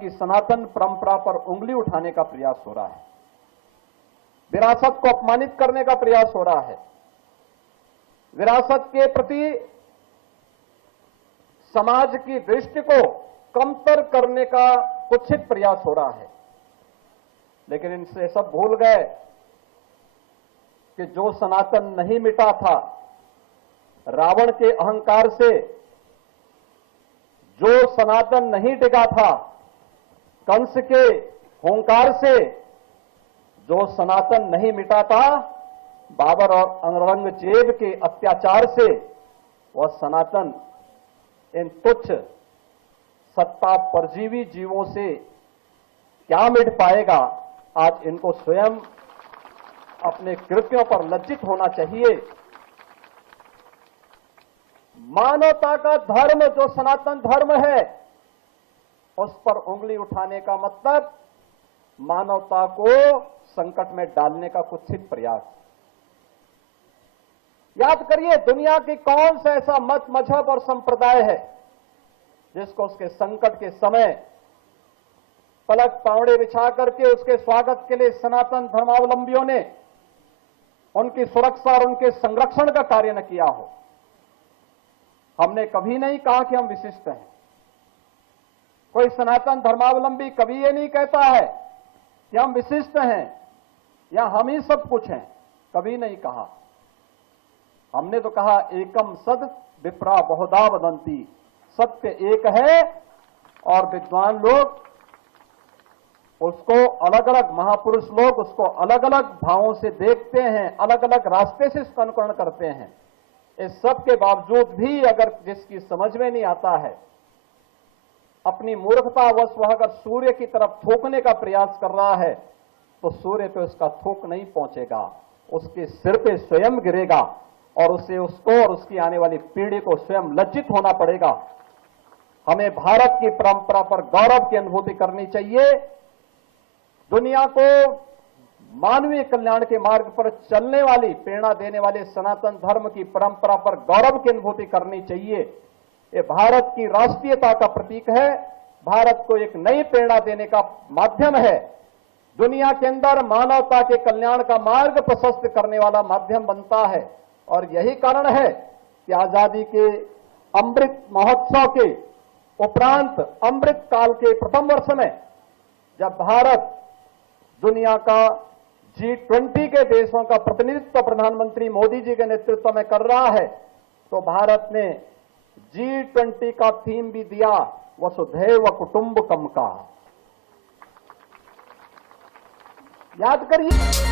की सनातन परंपरा पर उंगली उठाने का प्रयास हो रहा है, विरासत को अपमानित करने का प्रयास हो रहा है, विरासत के प्रति समाज की दृष्टि को कमतर करने का कुत्सित प्रयास हो रहा है। लेकिन इनसे सब भूल गए कि जो सनातन नहीं मिटा था, रावण के अहंकार से जो सनातन नहीं टिका था, कंस के हुंकार से जो सनातन नहीं मिटा था, बाबर और औरंगजेब के अत्याचार से वह सनातन इन तुच्छ सत्ता परजीवी जीवों से क्या मिट पाएगा। आज इनको स्वयं अपने कृत्यों पर लज्जित होना चाहिए। मानवता का धर्म जो सनातन धर्म है, उस पर उंगली उठाने का मतलब मानवता को संकट में डालने का कुत्सित प्रयास। याद करिए, दुनिया की कौन सा ऐसा मत, मजहब और संप्रदाय है जिसको उसके संकट के समय पलक पावड़े बिछा करके उसके स्वागत के लिए सनातन धर्मावलंबियों ने उनकी सुरक्षा और उनके संरक्षण का कार्य न किया हो। हमने कभी नहीं कहा कि हम विशिष्ट हैं। कोई सनातन धर्मावलंबी कभी ये नहीं कहता है कि हम विशिष्ट हैं या हम ही सब कुछ हैं, कभी नहीं कहा। हमने तो कहा एकम सद विप्रा बहुधा वदंती, सत्य एक है और विद्वान लोग उसको अलग अलग, महापुरुष लोग उसको अलग अलग भावों से देखते हैं, अलग अलग रास्ते से उसका अनुकरण करते हैं। इस सब के बावजूद भी अगर जिसकी समझ में नहीं आता है, अपनी मूर्खतावश वह अगर सूर्य की तरफ थूकने का प्रयास कर रहा है, तो सूर्य पे उसका थूक नहीं पहुंचेगा, उसके सिर पे स्वयं गिरेगा और उसे, उसको और उसकी आने वाली पीढ़ी को स्वयं लज्जित होना पड़ेगा। हमें भारत की परंपरा पर गौरव की अनुभूति करनी चाहिए। दुनिया को मानवीय कल्याण के मार्ग पर चलने वाली, प्रेरणा देने वाले सनातन धर्म की परंपरा पर गौरव की अनुभूति करनी चाहिए। ये भारत की राष्ट्रीयता का प्रतीक है, भारत को एक नई प्रेरणा देने का माध्यम है, दुनिया के अंदर मानवता के कल्याण का मार्ग प्रशस्त करने वाला माध्यम बनता है। और यही कारण है कि आजादी के अमृत महोत्सव के उपरांत अमृत काल के प्रथम वर्ष में जब भारत दुनिया का G20 के देशों का प्रतिनिधित्व प्रधानमंत्री मोदी जी के नेतृत्व में कर रहा है, तो भारत ने G20 का थीम भी दिया वसुधैव कुटुंबकम का। याद करिए।